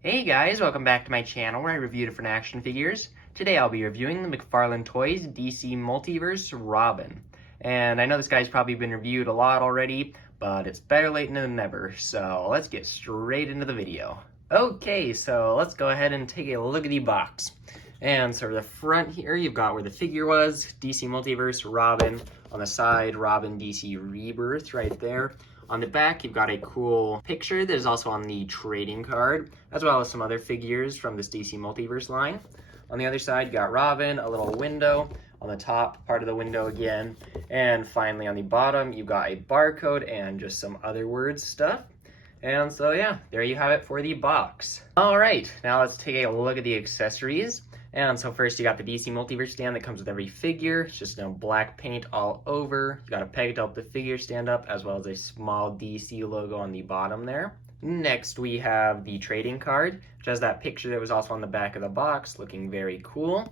Hey guys, welcome back to my channel where I review different action figures. Today I'll be reviewing the Mcfarlane Toys DC Multiverse Robin. And I know this guy's probably been reviewed a lot already, but it's better late than never, so let's get straight into the video. Okay, so let's go ahead and take a look at the box. And so the front here, you've got where the figure was, DC Multiverse Robin. On the side, Robin DC Rebirth right there. On the back, you've got a cool picture that is also on the trading card, as well as some other figures from this DC Multiverse line. On the other side, you got Robin, a little window. On the top part of the window again. And finally on the bottom, you've got a barcode and just some other words stuff. And so yeah, there you have it for the box. All right, now let's take a look at the accessories. And so first you got the DC Multiverse stand that comes with every figure. It's just black paint all over. You got a peg to help the figure stand up, as well as a small DC logo on the bottom there. Next we have the trading card, which has that picture that was also on the back of the box, looking very cool.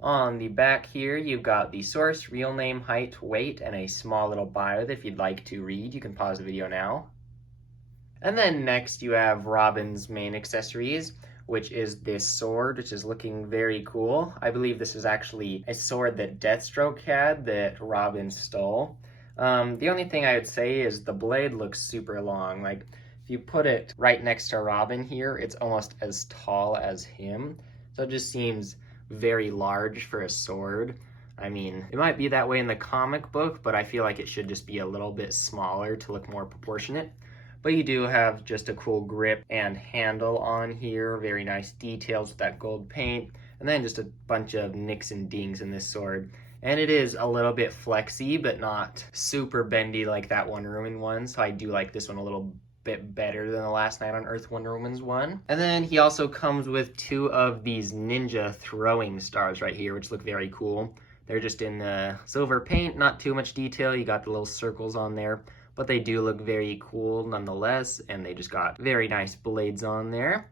On the back here, you've got the source, real name, height, weight, and a small little bio that if you'd like to read, you can pause the video now. And then next you have Robin's main accessories, which is this sword, which is looking very cool. I believe this is actually a sword that Deathstroke had that Robin stole. The only thing I would say is the blade looks super long. Like, if you put it right next to Robin here, it's almost as tall as him. So it just seems very large for a sword. I mean, it might be that way in the comic book, but I feel like it should just be a little bit smaller to look more proportionate. But you do have just a cool grip and handle on here. Very nice details with that gold paint. And then just a bunch of nicks and dings in this sword. And it is a little bit flexy, but not super bendy like that Wonder Woman one. So I do like this one a little bit better than the Last Night on Earth Wonder Woman's one. And then he also comes with two of these ninja throwing stars right here, which look very cool. They're just in the silver paint, not too much detail. You got the little circles on there. But they do look very cool nonetheless, and they just got very nice blades on there.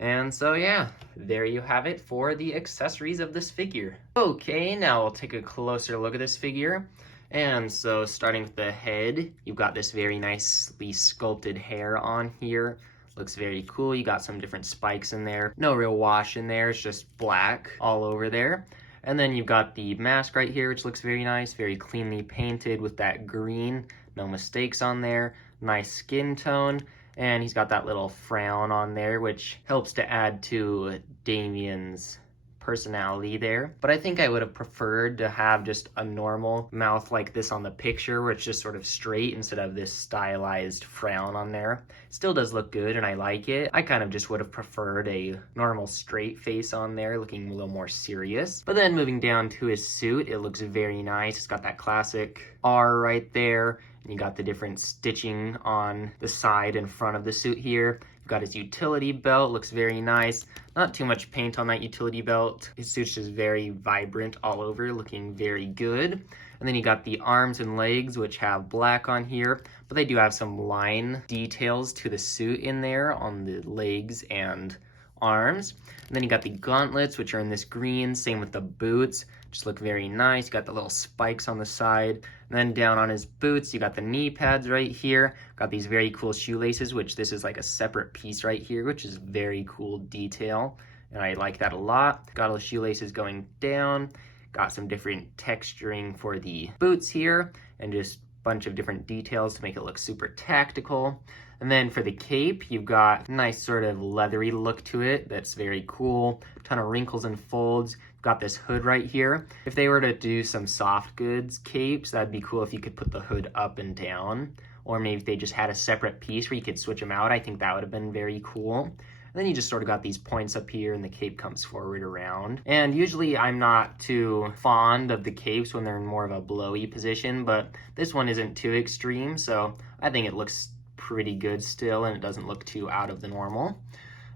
And so yeah, there you have it for the accessories of this figure. Okay, now we'll take a closer look at this figure. And so starting with the head, you've got this very nicely sculpted hair on here. Looks very cool. You got some different spikes in there. No real wash in there, it's just black all over there. And then you've got the mask right here, which looks very nice, very cleanly painted with that green. No mistakes on there. Nice skin tone. And he's got that little frown on there, which helps to add to Damien's personality there. But I think I would have preferred to have just a normal mouth like this on the picture, where it's just sort of straight instead of this stylized frown on there. Still does look good and I like it. I kind of just would have preferred a normal straight face on there, looking a little more serious. But then moving down to his suit, it looks very nice. It's got that classic R right there. And you got the different stitching on the side and front of the suit here. You've got his utility belt, looks very nice. Not too much paint on that utility belt. His suit's just very vibrant all over, looking very good. And then you got the arms and legs, which have black on here, but they do have some line details to the suit in there on the legs and arms. And then you got the gauntlets, which are in this green. Same with the boots, just look very nice. You got the little spikes on the side. And then down on his boots, you got the knee pads right here. Got these very cool shoelaces, which this is like a separate piece right here, which is very cool detail. And I like that a lot. Got all the shoelaces going down. Got some different texturing for the boots here. And just a bunch of different details to make it look super tactical. And then for the cape, you've got a nice sort of leathery look to it that's very cool. Ton of wrinkles and folds. Got this hood right here. If they were to do some soft goods capes, that'd be cool if you could put the hood up and down. Or maybe if they just had a separate piece where you could switch them out. I think that would have been very cool. And then you just sort of got these points up here and the cape comes forward around. And usually I'm not too fond of the capes when they're in more of a blowy position, but this one isn't too extreme, so I think it looks pretty good still and it doesn't look too out of the normal.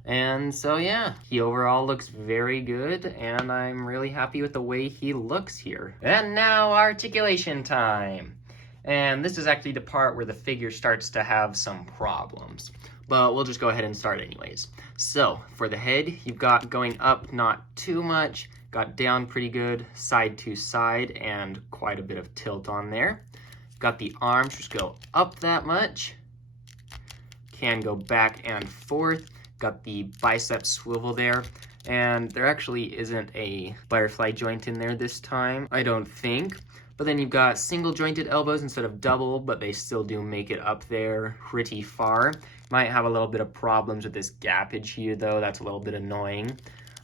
And so yeah, he overall looks very good and I'm really happy with the way he looks here. And now articulation time. And this is actually the part where the figure starts to have some problems. But we'll just go ahead and start anyways. So for the head, you've got going up not too much, got down pretty good, side to side, and quite a bit of tilt on there. Got the arms, just go up that much. Can go back and forth. got the bicep swivel there, and there actually isn't a butterfly joint in there this time, I don't think. But then you've got single jointed elbows instead of double, but they still do make it up there pretty far. Might have a little bit of problems with this gappage here though, that's a little bit annoying.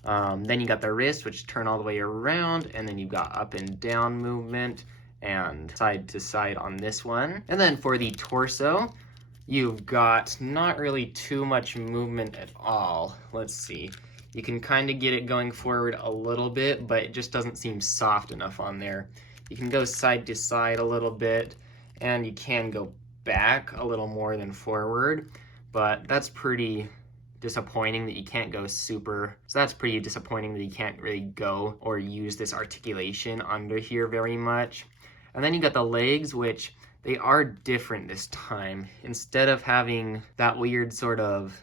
Then you got the wrist, which turn all the way around, and then you've got up and down movement and side to side on this one. And then for the torso, you've got not really too much movement at all. Let's see. You can kind of get it going forward a little bit, but it just doesn't seem soft enough on there. You can go side to side a little bit, and you can go back a little more than forward, but that's pretty disappointing that you can't go super. So that's pretty disappointing that you can't really go or use this articulation under here very much. And then you got the legs, which they are different this time. Instead of having that weird sort of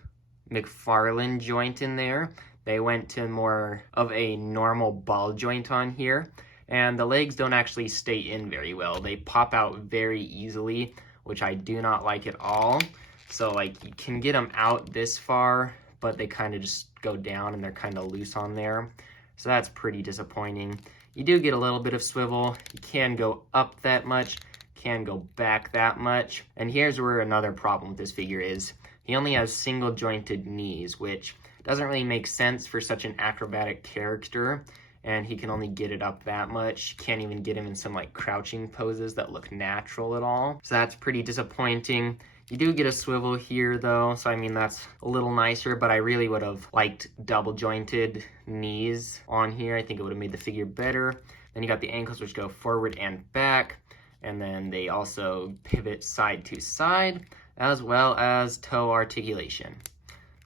Mcfarlane joint in there, they went to more of a normal ball joint on here. And the legs don't actually stay in very well. They pop out very easily, which I do not like at all. So like you can get them out this far, but they kind of just go down and they're kind of loose on there. So that's pretty disappointing. You do get a little bit of swivel. You can go up that much, can go back that much. And here's where another problem with this figure is. He only has single jointed knees, which doesn't really make sense for such an acrobatic character. And he can only get it up that much. Can't even get him in some like crouching poses that look natural at all. So that's pretty disappointing. You do get a swivel here though, so I mean that's a little nicer, but I really would have liked double jointed knees on here. I think it would have made the figure better. Then you got the ankles, which go forward and back, and then they also pivot side to side, as well as toe articulation.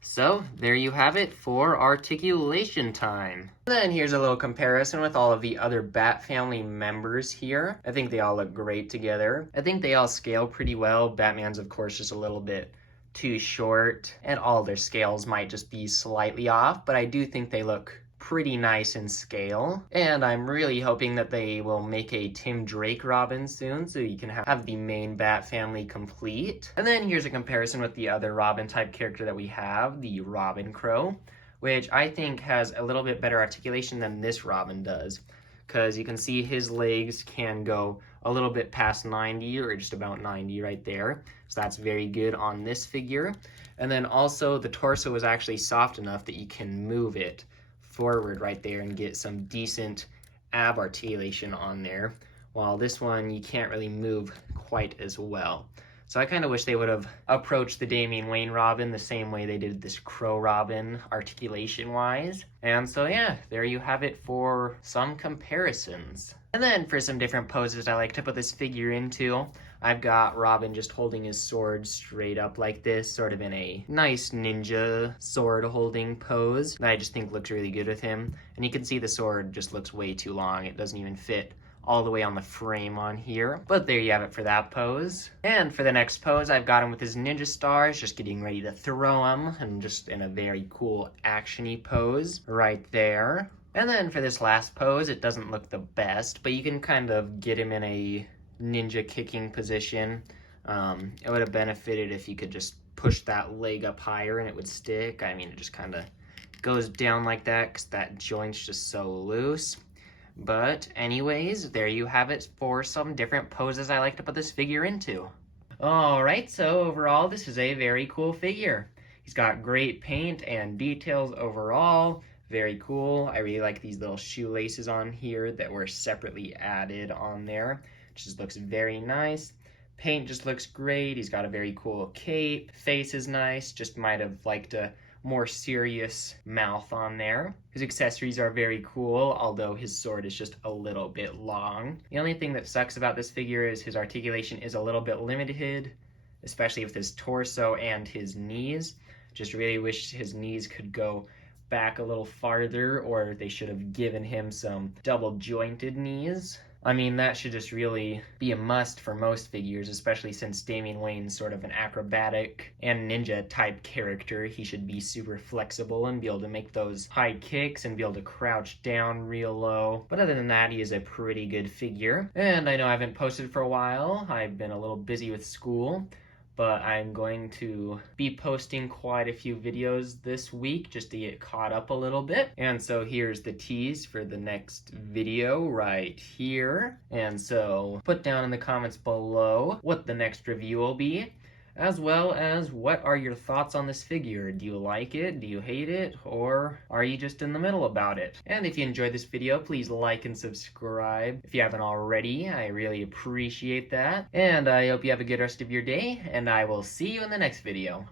So there you have it for articulation time. Then here's a little comparison with all of the other Bat family members here. I think they all look great together. I think they all scale pretty well. Batman's of course just a little bit too short, and all their scales might just be slightly off, but I do think they look pretty nice in scale. And I'm really hoping that they will make a Tim Drake Robin soon, so you can have the main Bat family complete. And then here's a comparison with the other Robin type character that we have, the Robin Crow, which I think has a little bit better articulation than this Robin does, because you can see his legs can go a little bit past 90 or just about 90 right there. So that's very good on this figure. And then also the torso is actually soft enough that you can move it forward right there and get some decent ab articulation on there, while this one you can't really move quite as well. So I kind of wish they would have approached the Damian Wayne Robin the same way they did this Crow Robin articulation wise. And so yeah, there you have it for some comparisons. And then for some different poses I like to put this figure into, I've got Robin just holding his sword straight up like this, sort of in a nice ninja sword holding pose that I just think looks really good with him. And you can see the sword just looks way too long. It doesn't even fit all the way on the frame on here. But there you have it for that pose. And for the next pose, I've got him with his ninja stars, just getting ready to throw him, and just in a very cool actiony pose right there. And then for this last pose, it doesn't look the best, but you can kind of get him in a ninja kicking position. It would have benefited if you could just push that leg up higher and it would stick. I mean, it just kind of goes down like that because that joint's just so loose. But anyways, there you have it for some different poses I like to put this figure into. Alright, so overall this is a very cool figure. He's got great paint and details overall. Very cool. I really like these little shoelaces on here that were separately added on there. It just looks very nice. Paint just looks great. He's got a very cool cape. Face is nice. Just might have liked a more serious mouth on there. His accessories are very cool, although his sword is just a little bit long. The only thing that sucks about this figure is his articulation is a little bit limited, especially with his torso and his knees. Just really wish his knees could go back a little farther, or they should have given him some double jointed knees. I mean, that should just really be a must for most figures, especially since Damian Wayne's sort of an acrobatic and ninja type character. He should be super flexible and be able to make those high kicks and be able to crouch down real low. But other than that, he is a pretty good figure. And I know I haven't posted for a while. I've been a little busy with school. but I'm going to be posting quite a few videos this week just to get caught up a little bit. And so here's the tease for the next video right here. And so put down in the comments below what the next review will be, as well as what are your thoughts on this figure. Do you like it? Do you hate it? Or are you just in the middle about it? And if you enjoyed this video, please like and subscribe if you haven't already. I really appreciate that. And I hope you have a good rest of your day, and I will see you in the next video.